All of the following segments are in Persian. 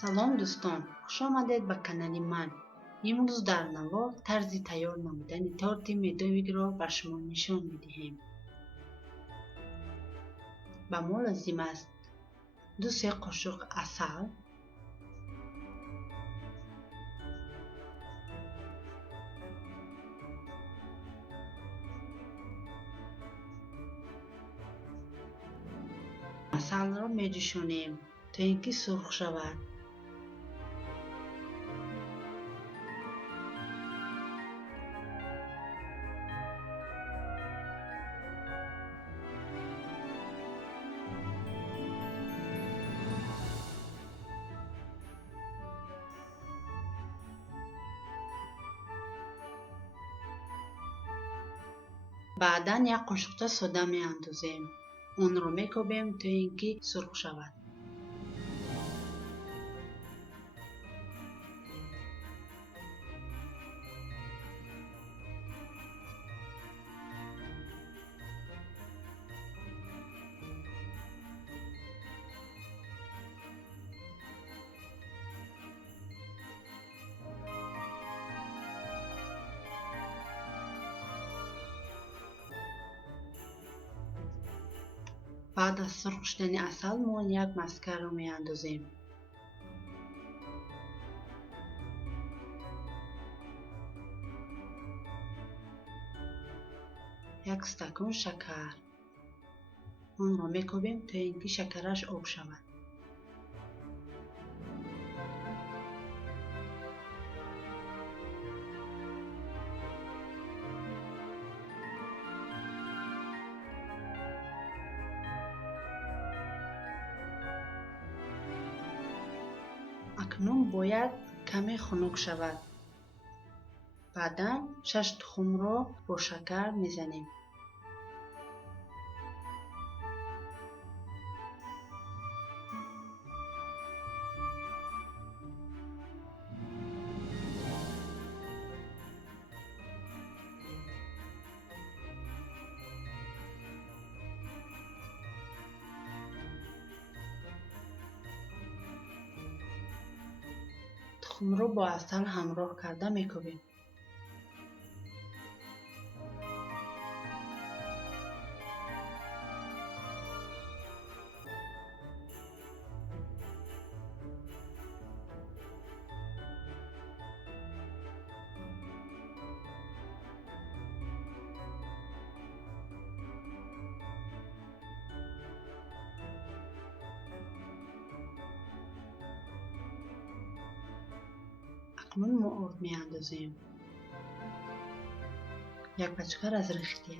салом дӯстон, хуш омадед ба канали ман. имрӯз дар навор тарзи тайёр намудани торти медовиро ба шумо нишон медиҳем. ба мо лозим аст 2-3 қошуқ асал, асалро меҷӯшонем то ин ки сурх шавад. баъдан як қошуқча сода меандозем. онро мекобем то ин ки сурх шавад. баъд аз сурх шудани асал мо як маскаро меандозем. як стакон шакар. онро мекобем то ин ки шакараш об шавад. акнун бояд каме хунук шавад. баъдан 6 тухмро бо шакар мезанем. тухмро бо асал ҳамроҳ карда мекобем. акнун мо об меандозем. як пачка разрыхтие.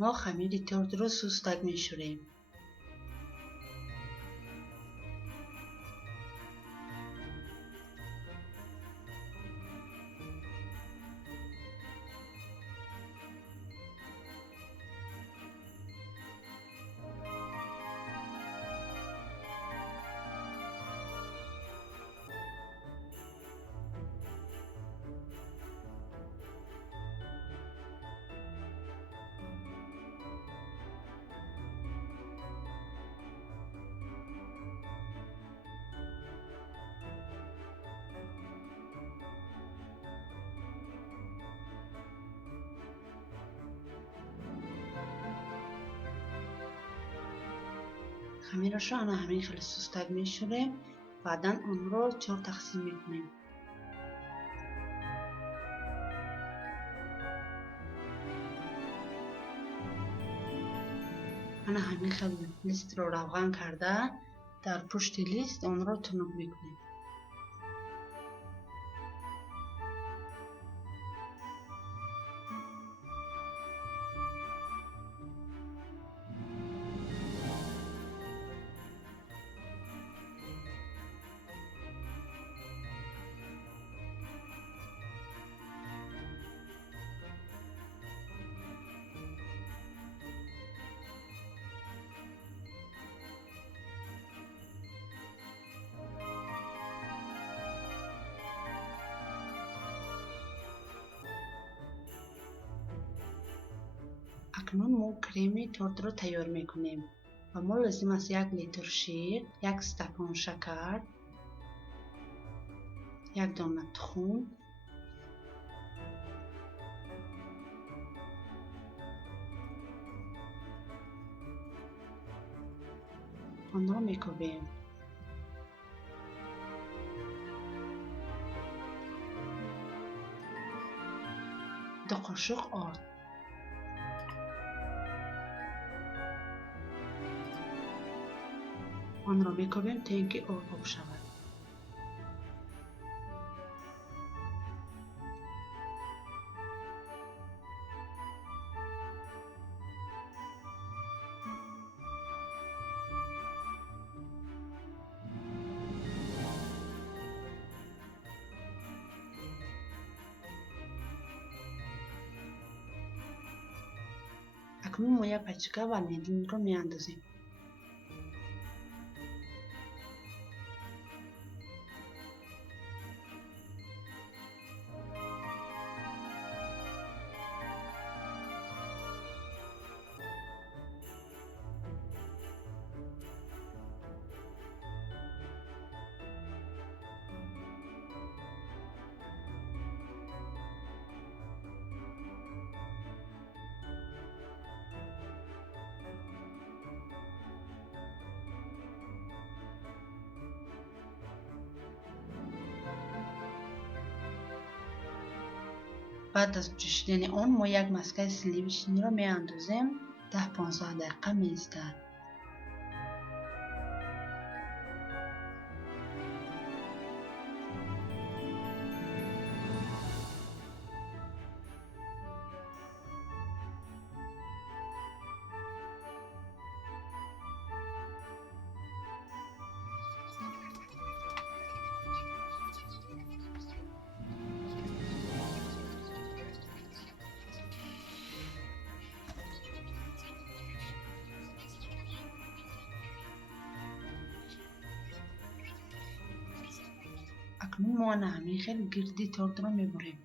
мо хамири тортро сустак мешӯрем. хамирашро ана ҳамин хеле сустак мешӯрем. баъдан онро 4 тақсим мекунем. ана ҳамин хеле листро равған карда дар пушти лист онро тунук мекунем. اکنون ما کریم تورت رو تیار میکنیم و ما لازم است 1 لیتر شیر، 1 استکان شکر، 1 دانه تخم، آن را میکوبیم. دو قاشق آرد. آن را میکوبیم تا اینکه آب شود. اکنون ما یک پچکه ونیلین رو میاندازیم. بعد از جوشیدن آن ما یک مسکه سلیب شیرین را میاندازیم. 10-15 دقیقه میایستد. اکنون ما همین خیلی گردی تورت را میبریم.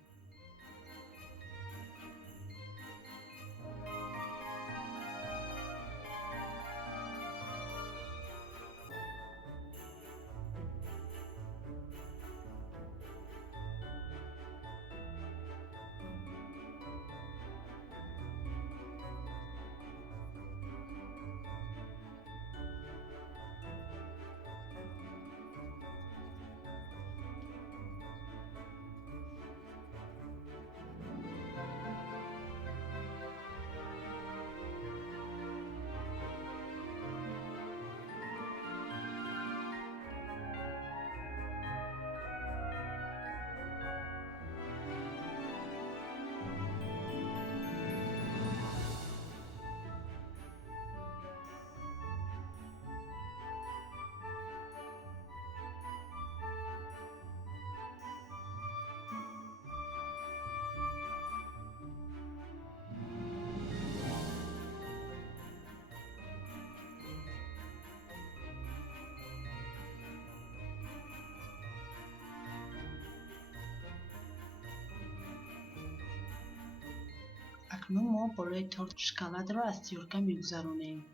اکنون ما بالای تورت شکلات را از تیورکه میگذرانیم.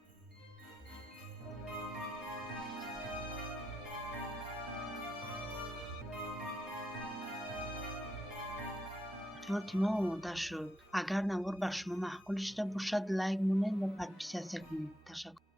تورت ما آماده شد. اگر نوار بر شما معقول شده باشد لایک مونید و پادپیسیasiya کنید. تشکر.